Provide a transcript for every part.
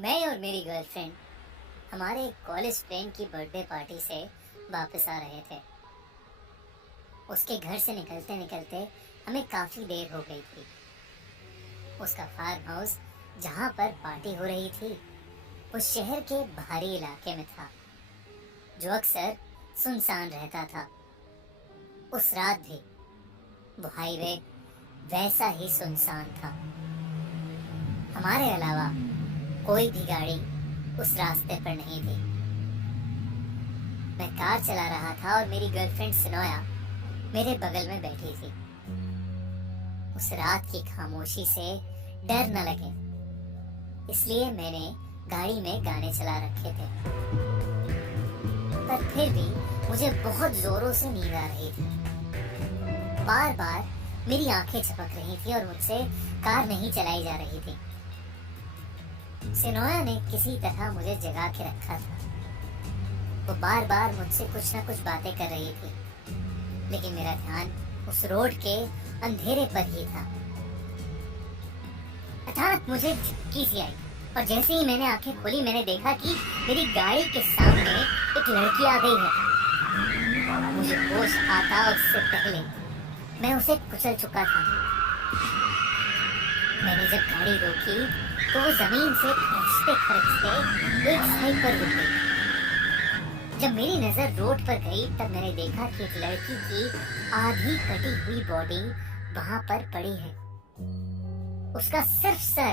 मैं और मेरी गर्लफ्रेंड हमारे कॉलेज फ्रेंड की बर्थडे पार्टी से वापस आ रहे थे। उसके घर से निकलते निकलते हमें काफी देर हो गई थी। उसका फार्म हाउस जहाँ पर पार्टी हो रही थी उस शहर के बाहरी इलाके में था, जो अक्सर सुनसान रहता था। उस रात भी वो हाईवे वैसा ही सुनसान था। हमारे अलावा कोई भी गाड़ी उस रास्ते पर नहीं थी। मैं कार चला रहा था और मेरी गर्लफ्रेंड सिनोया मेरे बगल में बैठी थी। उस रात की खामोशी से डर न लगे, इसलिए मैंने गाड़ी में गाने चला रखे थे। पर फिर भी मुझे बहुत जोरों से नींद आ रही थी। बार बार मेरी आंखें झपक रही थी और मुझसे कार नहीं चलाई जा रही थी। सिनोया ने किसी तरह मुझे जगा के रखा था। वो बार बार मुझसे कुछ न कुछ बातें कर रही थी, लेकिन मेरा ध्यान उस रोड के अंधेरे पर ही था। अचानक मुझे झपकी सी आई और जैसे ही मैंने आंखें खोली मैंने देखा कि मेरी गाड़ी के सामने एक लड़की आ गई है। मुझे होश आता उससे पहले मैं उसे कुचल चुका था। मैंने जब गाड़ी रोकी तो वो जमीन से खरचते खरचते एक साइड पर रुक गई। जब मेरी नजर रोड पर गई तब मैंने देखा कि एक लड़की की आधी कटी हुई बॉडी वहां पर पड़ी है। उसका सिर्फ सर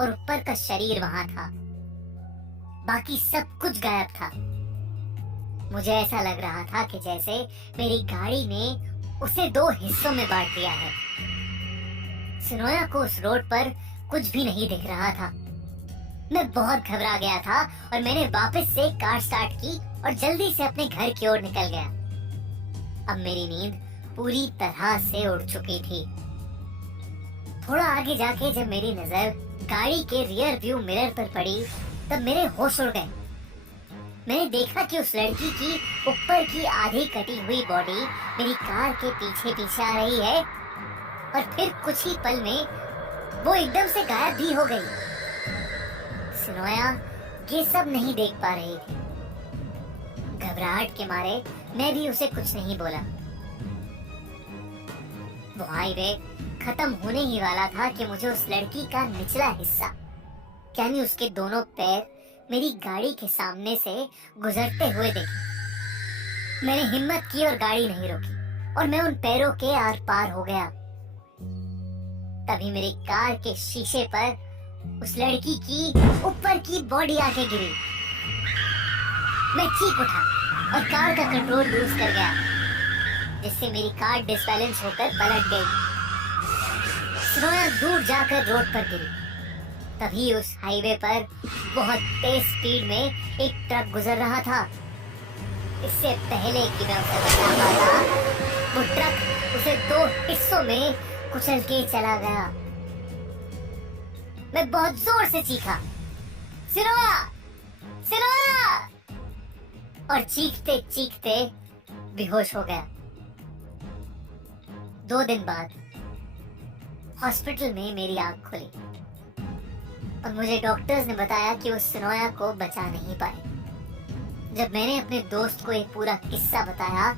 और ऊपर का शरीर वहां था, बाकी सब कुछ गायब था। मुझे ऐसा लग रहा था कि जैसे मेरी गाड़ी ने उसे दो हिस्सों में बांट दिया है। सिनोया को उस रोड पर कुछ भी नहीं दिख रहा था। मैं बहुत घबरा गया था और मैंने वापस से कार स्टार्ट की और जल्दी से अपने घर की ओर निकल गया। अब मेरी नींद पूरी तरह से उड़ चुकी थी। थोड़ा आगे जाके जब मेरी नजर गाड़ी के रियर व्यू मिरर पर पड़ी तब मेरे होश उड़ गए। मैंने देखा कि उस लड़की की ऊपर की आधी कटी हुई बॉडी मेरी कार के पीछे पीछे आ रही है और फिर कुछ ही पल में वो एकदम से गायब भी हो गई। सिनोया ये सब नहीं देख पा रही थी। घबराहट के मारे मैं भी उसे कुछ नहीं बोला। वो हाईवे खत्म होने ही वाला था कि मुझे उस लड़की का निचला हिस्सा यानी उसके दोनों पैर मेरी गाड़ी के सामने से गुजरते हुए देखे। मैंने हिम्मत की और गाड़ी नहीं रोकी और मैं उन पैरों के आर पार हो गया। तभी मेरी कार के शीशे पर उस लड़की की ऊपर की बॉडी आके गिरी। मैं चीख उठा और कार का कंट्रोल लूज कर गया, जिससे मेरी कार डिसबैलेंस होकर पलट गई। सिनोया दूर जाकर रोड पर गिरी। तभी उस हाईवे पर बहुत तेज स्पीड में एक ट्रक गुजर रहा था। इससे पहले कि मैं उसे बचा पाता, वो ट्रक उसे दो हिस्सों में कुचल के चला गया। मैं बहुत जोर से चीखा, सिनोया, सिनोया! और चीखते चीखते बेहोश हो गया। 2 दिन बाद हॉस्पिटल में मेरी आंख खुली और मुझे डॉक्टर्स ने बताया कि वो सिनोया को बचा नहीं पाए। जब मैंने अपने दोस्त को एक पूरा किस्सा बताया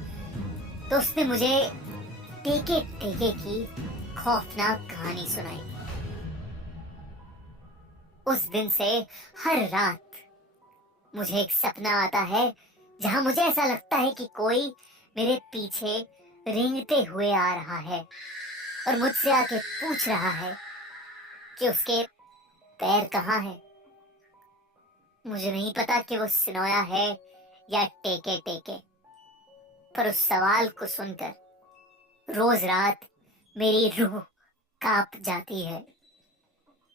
तो उसने मुझे टेके टेके की खौफनाक कहानी सुनाई। उस दिन से हर रात मुझे एक सपना आता है जहां मुझे ऐसा लगता है कि कोई मेरे पीछे रेंगते हुए आ रहा है और मुझसे आके पूछ रहा है कि उसके पैर कहाँ हैं। मुझे नहीं पता कि वो सिनोया है या टेके टेके, पर उस सवाल को सुनकर रोज रात मेरी रूह कांप जाती है।